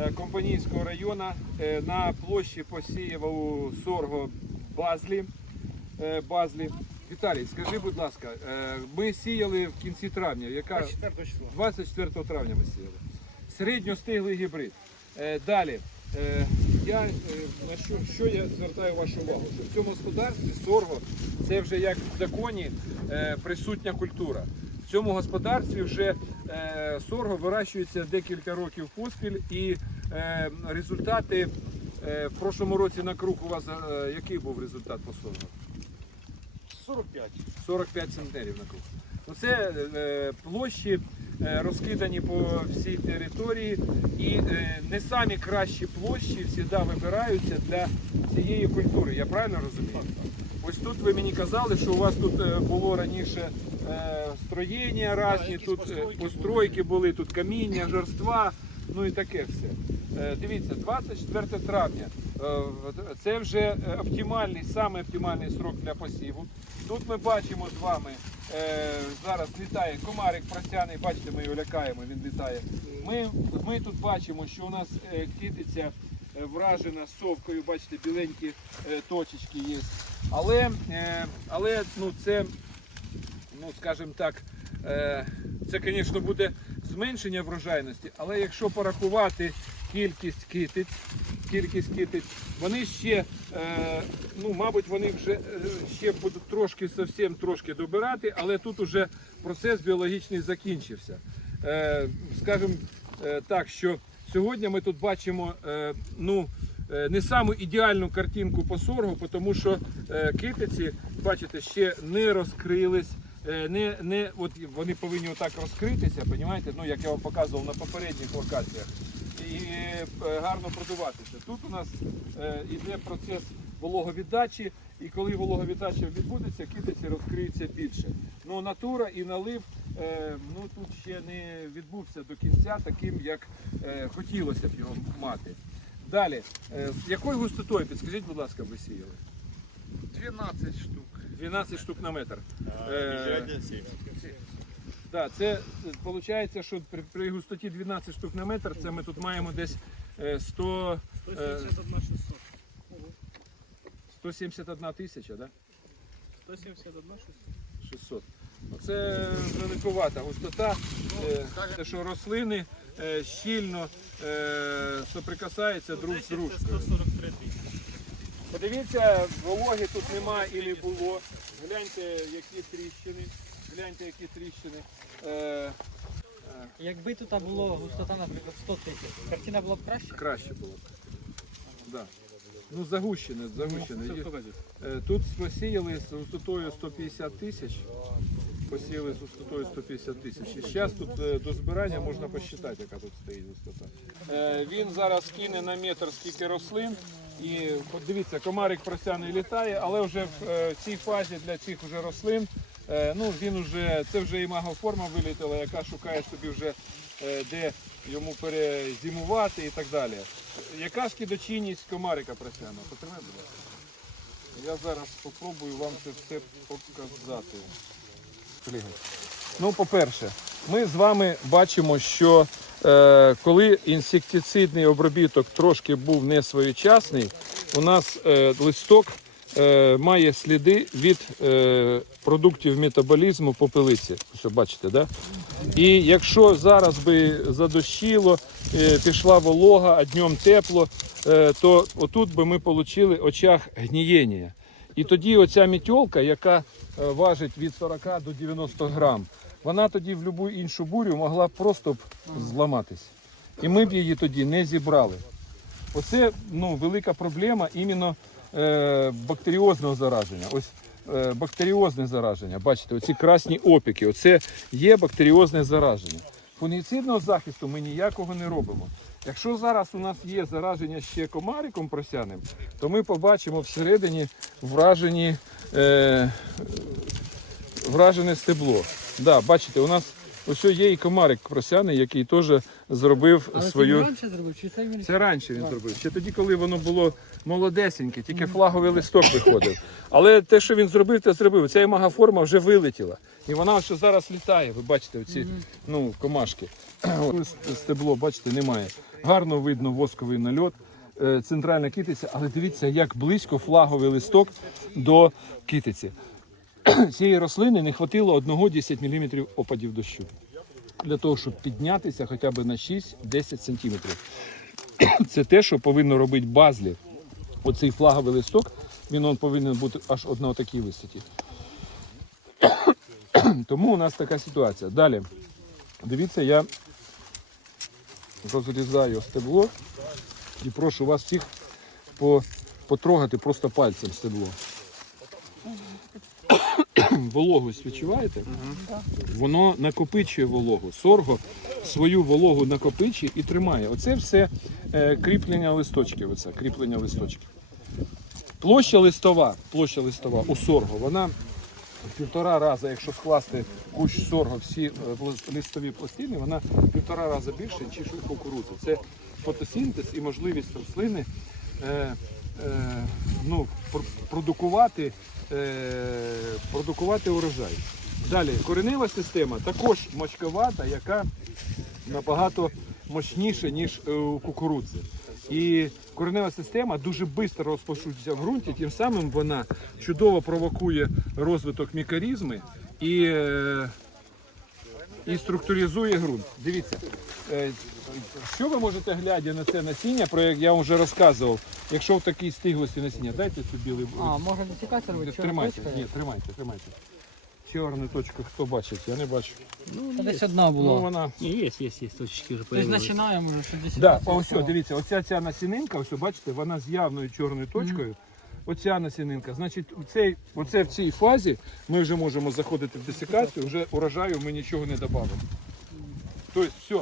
е, Компанійського району е, на площі посіяв сорго Базлі. е, Базлі. Віталій, скажи, будь ласка, ми сіяли в кінці травня. Яка 24 травня ми сіяли. Середньостиглий гібрид. Е, Далі. Я, на що, що я звертаю вашу увагу? Що в цьому господарстві сорго це вже як в законі присутня культура. В цьому господарстві вже е, сорго вирощується декілька років поспіль і е, результати е, в прошлому році на круг у вас який був результат по сорго? 45. 45 центнерів на круг. Ну, Це площі розкидані по всій території, і не самі кращі площі завжди вибираються для цієї культури. Я правильно розумію? Ось тут ви мені казали, що у вас тут е, було раніше е, строєння різні, якісь тут е, постройки постройки були, тут каміння, жарства, ну і таке все. Дивіться, 24 травня. Це вже оптимальний, саме оптимальний срок для посіву. Тут ми бачимо з вами, зараз літає комарик просяний, бачите, ми його лякаємо, він літає. Ми, ми тут бачимо, що у нас китиця вражена совкою, бачите, біленькі е, точечки є. Але, е, але ну, це, ну, скажімо так, е, це, звісно, буде зменшення врожайності, але якщо порахувати кількість китиць, кількість китиць, вони ще, е, ну, мабуть, вони вже е, ще будуть трошки, зовсім трошки добирати, але тут уже процес біологічний закінчився. Е, скажімо е, так, що сьогодні ми тут бачимо, е, ну, е, не саму ідеальну картинку по соргу, тому що е, китиці, бачите, ще не розкрились. Не, не, от вони повинні отак розкритися, понімаєте? Ну, як я вам показував на попередніх локаціях, і гарно продуватися. Тут у нас е, іде процес вологовіддачі, і коли вологовіддача відбудеться, китиці розкриються більше. Ну, натура і налив ну, тут ще не відбувся до кінця таким, як е, хотілося б його мати. Далі, е, з якою густотою, підскажіть, будь ласка, ви сіяли? 12 штук. 12 штук на метр. А Е, міжряддя 70. Да, це виходить, що при, при густоті 12 штук на метр, це ми тут маємо десь е, 100, е, 171 600. 171 тисяча, да? 171 600. 600. Ну, Це великовата густота, е, те, що рослини е, щільно е, соприкасаються друг з дружкою. Подивіться, вологи тут нема і не було. Гляньте, які тріщини. Гляньте, які тріщини. Якби тут було густота, наприклад, 100 тисяч, картина була б краще? краще було. б. Да. Ну, загущене, загущене. Е, Тут посіяли з густотою 150 тисяч. Посіяли з густотою 150 тисяч. І зараз тут е, до збирання можна посчитати, яка тут стоїть густота. Е, Він зараз кине на метр скільки рослин. І дивіться, комарик просяний літає, але вже в е, цій фазі для цих вже рослин. Ну, він вже, це вже імагоформа вилітала, яка шукає собі вже де йому перезимувати і так далі. Яка ж кидочинність комарика просяного? Потримай. Я зараз спробую вам це все показати. Ну, по-перше, ми з вами бачимо, що е, коли інсектицидний обробіток трошки був не своєчасний, у нас е, листок е, має сліди від е, продуктів метаболізму попелиці. Ось бачите, да? І якщо зараз би задощило, е, пішла волога, а днем тепло, е, то отут би ми отримали очаг гнієння. І тоді оця мітьолка, яка важить від 40 до 90 грам, вона тоді в будь-яку іншу бурю могла просто б зламатись. І ми б її тоді не зібрали. Оце ну, велика проблема іменно е, бактеріозного зараження. Ось е, бактеріозне зараження. Бачите, оці красні опіки. Оце є бактеріозне зараження. Фунгіцидного захисту ми ніякого не робимо. Якщо зараз у нас є зараження ще комариком просяним, то ми побачимо всередині вражені, е, вражене стебло. Да, бачите, у нас ось є і комарик просяний, який теж зробив Але свою. це раніше зробив, чи це він? Це раніше він зробив. Ще тоді, коли воно було молодесеньке, тільки флаговий листок виходив. Але те, що він зробив, те зробив. Ця імагаформа вже вилетіла. І вона ось зараз літає. Ви бачите, оці ну, комашки. Стебло, бачите, немає. гарно видно восковий нальот, центральна китиця, але дивіться, як близько флаговий листок до китиці. Цієї рослини не хватило 1-10 мм опадів дощу для того, щоб піднятися хоча б на 6-10 см. Це те, що повинно робити базлі. Оцей флаговий листок, він он повинен бути аж от на такій висоті. Тому у нас така ситуація. Далі, дивіться, я розрізаю стебло і прошу вас всіх по, потрогати просто пальцем стебло. Вологость відчуваєте? Воно накопичує вологу. Сорго свою вологу накопичує і тримає. Оце все е, кріплення листочків. Оце, кріплення листочків. Площа листова, площа листова у сорго, вона в півтора рази, якщо скласти кущ сорго, всі е, листові пластини, вона в півтора рази більше, ніж у кукурудзи. Це фотосинтез і можливість рослини е, е, ну, пр- продукувати, е, продукувати урожай. Далі, коренева система також мочковата, яка набагато мощніша, ніж е, у кукурудзи. І коренева система дуже швидко розпошується в ґрунті, тим самим вона чудово провокує розвиток мікорізми і, е, і структуризує ґрунт. Дивіться, е, що ви можете глядя на це насіння, про яке я вам вже розказував, якщо в такій стиглості насіння, дайте цю білий А, може досікатися робити? тримайте, ні, тримайте, тримайте. Чорну точку хто бачить, я не бачу. Ну, Десь одна Ну, була. вона Не, есть, есть, есть точечки уже Тобто починаємо вже, що десь. Да, ось, дивіться, оця ця насінинка, ось бачите, вона з явною чорною точкою. Оця насінинка. Значить, у цей, оце в цій фазі ми вже можемо заходити в десикацію, вже урожаю ми нічого не додамо. Тобто, все,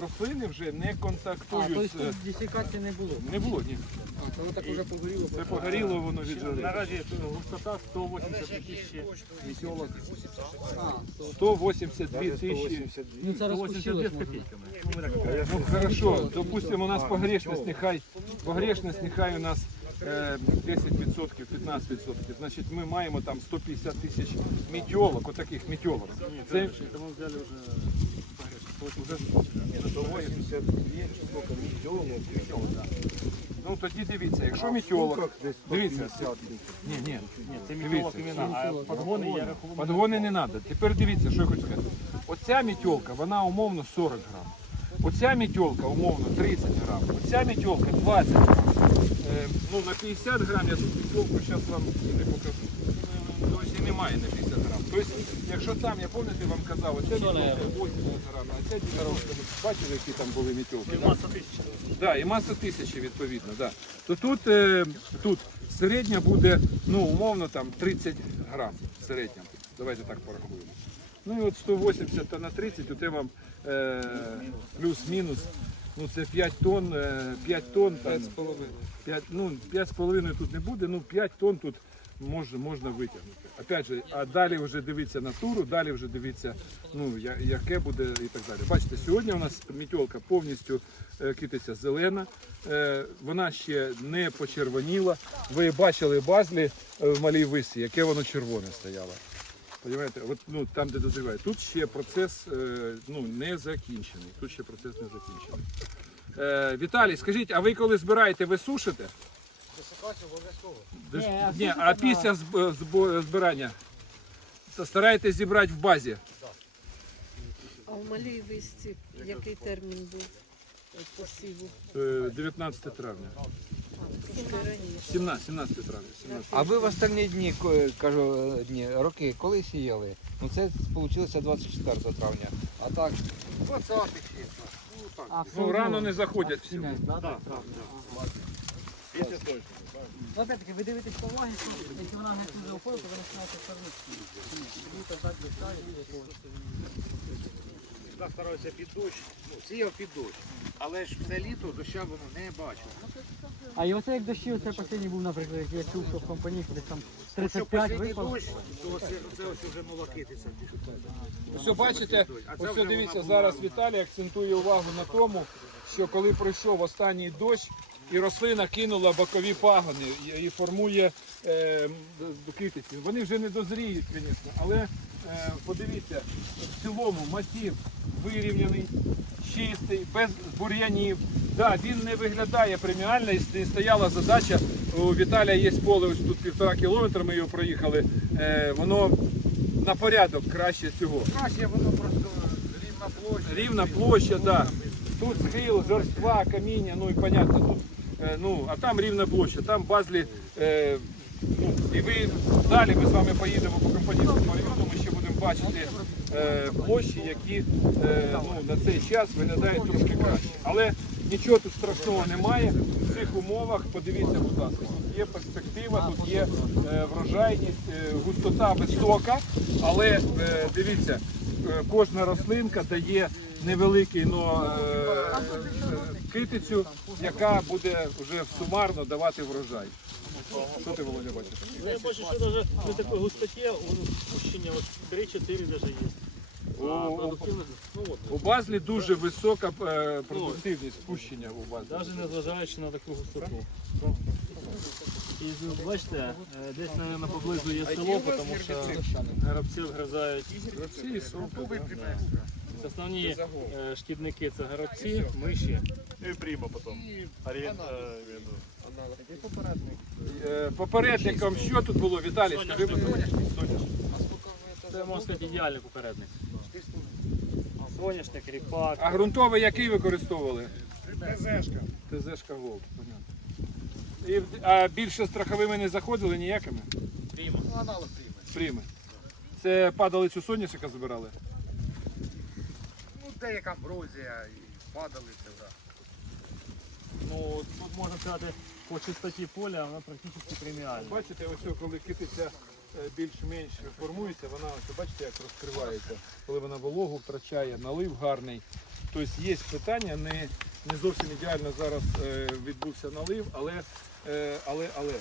рослини вже не А, контактують. тобто з- тут десікації не було. Не було, ні. А, то так уже погоріло. Це погоріло, воно віджали. Наразі густота 182 тисячі метеолог. А, то- 182 тисячі. ну це розпустилось. може. Ну хорошо, допустимо, у нас погрешность нехай, погрешность нехай у нас 10%, 15%. Значить, ми маємо там 150 тисяч мітьолок, отаких мітьолок. Це Тому взяли вже ну тоді дивіться, якщо мітьолок, дивіться, ні, ні, Ні, це метеолог імена, а подгони я рахував. Подгони не треба. Тепер дивіться, що я хочу сказати. Оця мітьолка, вона умовно 40 грам. Оця мітьолка умовно 30 грам. Оця мітьолка 20 грам. Е, ну, на 50 грам я тут мітьолку зараз вам не покажу. Тобто і немає на 50 грам. Тобто, якщо там, я пам'ятаю, вам казав, оця мітьолка 80 грам, а ця мітьолка, бачили, які там були мітьолки? да? Маса тисячі. Да, і маса тисячі відповідно. Да. То тут, е, тут середня буде, ну, умовно, там 30 грам середня. Давайте так порахуємо. Ну і от 180 та на 30, у тебе е, плюс-мінус. Ну це 5 тонн, е, 5 тонн, там, 5, ну 5,5 тут не буде, ну 5 тонн тут можна, можна витягнути. Опять же, а далі вже дивіться натуру, далі вже дивіться, ну я- яке буде і так далі. Бачите, сьогодні у нас мітьолка повністю е, китиця зелена, е, вона ще не почервоніла. Ви бачили базлі е, в малій висі, яке воно червоне стояло. Понимаєте, от ну там, де дозріває. Тут ще процес е, ну, не закінчений. Тут ще процес не закінчений. Е, Віталій, скажіть, а ви коли збираєте, ви сушите? Ні, а Ні, сушити а після зб- збо- збирання Та стараєтесь зібрати в базі. А в малій висці який термін був е, посіву? Е, 19 травня. Трошки раніше. 17, 17 травня. 17. А ви в останні дні, ко- кажу, дні, роки, коли сіяли? Ну це вийшло 24 травня. А так, 20 числа. Ну так. А, все Ну, одно. рано не заходять всі. Сімей, да? Так, так, Ну, опять-таки, ви дивитесь по вагі, що якщо вона не дуже уходить, то ви починаєте якогось. Я старався під дощ, ну, сіяв під дощ. Але ж все літо доща воно не бачив. А і оце як дощі, оце останній був, наприклад, як я чув, що в компанії десь там Що 35 випало. дощ, то це, це ось вже нова китиця. Все, бачите, ось дивіться, зараз Віталій акцентує увагу на тому, що коли пройшов останній дощ, і рослина кинула бокові пагони і, і формує е, китиці. Вони вже не дозріють, звісно, але е, подивіться, в цілому масів вирівняний, чистий, без бур'янів. Да, він не виглядає преміально, і стояла задача. У Віталія є поле, ось тут півтора кілометра, ми його проїхали. Е, воно на порядок краще цього. Краще воно просто рівна площа. Рівна площа, да. Тут схил, жорства, каміння, ну і понятно, тут, е, ну, а там рівна площа, там базлі, е, ну, і ви далі ми з вами поїдемо по компанійському району, ми ще будемо бачити е, площі, які е, ну, на цей час виглядають трошки краще. Але нічого тут страшного немає. В цих умовах, подивіться, будь ласка, тут є перспектива, тут є е, врожайність, е, густота висока, але дивіться, кожна рослинка дає невеликий но, е, китицю, яка буде вже сумарно давати врожай. Що ти, Володя, бачиш? Ну, я бачу, що навіть при такій густоті от 3-4 даже є. У, А продуктивність, ну от, у базлі дуже висока е, продуктивність спущення у базлі. навіть незважаючи на таку густоту. І ви бачите, е, десь, мабуть, поблизу є село, тому що горобці вгризають. Гравці і сок. Основні е, шкідники це горобці, миші. І пріма потім. Е, Попередником що тут було, Віталій? Скажи, будь ласка. Це можна сказати ідеальний попередник. Соняшник, ріпак. А ґрунтовий який використовували? ТЗшка. ТЗшка Голд, понятно. І, а більше страховими не заходили ніякими? Пріма. Аналог прийме. Прийми. Це падалицю соняшника збирали? Ну, деяка амброзія і падалиця, да. Ну, тут можна сказати, по чистоті поля вона практично преміальна. Бачите, ось коли китиця е, більш-менш формується, вона ось, бачите, як розкривається, коли вона вологу втрачає, налив гарний. Тобто є питання, не, не зовсім ідеально зараз е, відбувся налив, але, е, але, але.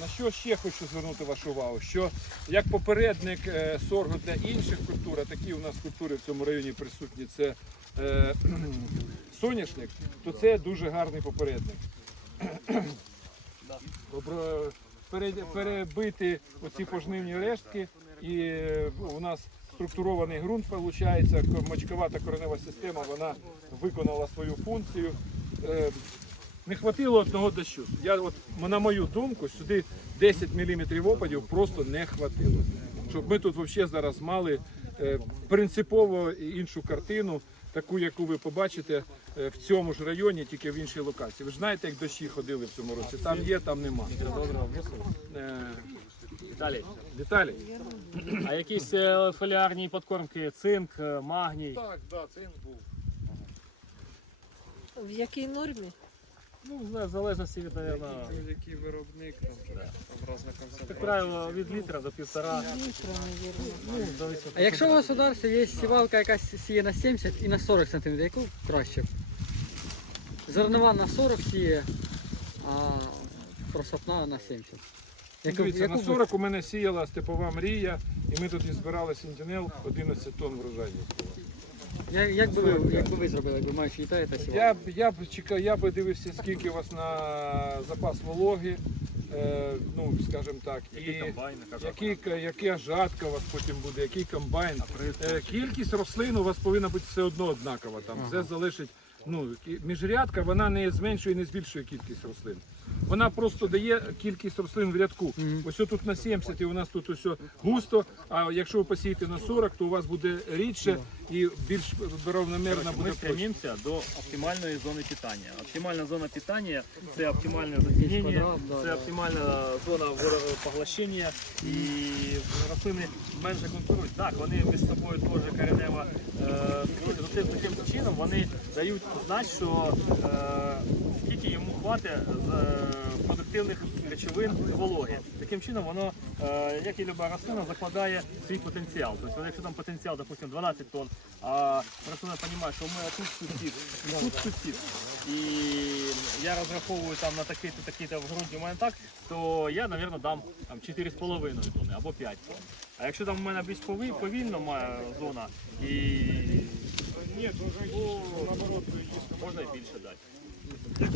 На що ще хочу звернути вашу увагу? Що як попередник соргу для інших культур, а такі у нас культури в цьому районі присутні, це соняшник, то це дуже гарний попередник. Перебити оці пожнивні рештки, і е, у нас структурований ґрунт виходить, мочковата коренева система вона виконала свою функцію. Е, Не хватило одного дощу. Я от на мою думку, сюди 10 мм опадів просто не хватило. Щоб ми тут взагалі зараз мали е, принципово іншу картину, таку, яку ви побачите в цьому ж районі, тільки в іншій локації. Ви ж знаєте, як дощі ходили в цьому році. Там є, там нема. Е, Далі. Віталій, А якісь е, фоліарні подкормки, цинк, е, магній. Так, да, цинк був. В якій нормі? Ну, в залежності від, наверное, Який виробник там образна як концентрація. правило, від літра до півтора. Ну, залежить. А якщо у вас у господарстві є сівалка, яка сіє на 70 і на 40 см, яку краще? Зернова на 40 сіє, а просапна на 70. Яку- дивіться, яку на ви- 40 у мене сіяла степова мрія, і ми тут і збирали сентинел 11 тонн врожайності. Я- Як би ви, як би ви зробили, якби маючи і те, і те сівалку? Я б я б чекав, я б дивився, скільки у вас на запас вологи, е, ну скажімо так, і який, ка- яка жатка у вас потім буде, який комбайн. Е, кількість рослин у вас повинна бути все одно однакова. Там все залежить. Ну міжрядка вона не зменшує, не збільшує кількість рослин. Вона просто дає кількість рослин в рядку. Ось тут на 70 і у нас тут ось густо. А якщо ви посієте на 40, то у вас буде рідше і більш равномірно буде Ми стремимося до оптимальної зони питання. Оптимальна зона питання це оптимальне затінення, це оптимальна зона поглощення і рослини менше конкурують. Так, вони між собою теж коренево е, спілкуються. Таким- чином вони дають знати, що е, скільки йому хватить з е, продуктивних речовин вологи. Таким чином воно, е, як і люба рослина, закладає свій потенціал. Тобто, якщо там потенціал, допустим, 12 тонн, а рослина розуміє, що мене тут сусід, тут сусід, і я розраховую там на такий-то, такий-то в ґрунті у мене так, то я, мабуть, дам там 4,5 тонни або 5 тонн. А якщо там у мене більш пові- повільно має зона і ні, то можна і більше дати.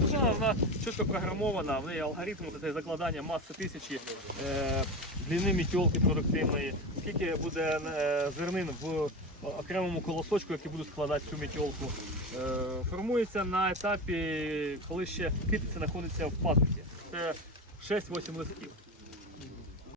Вона, вона чітко програмована, в неї алгоритм закладання маси тисячі е, длини мітьолки продуктивної, скільки буде е, зернин в окремому колосочку, який будуть складати цю мітьолку. Е, формується на етапі, коли ще китиця знаходиться в пазухі. Це 6-8 листків.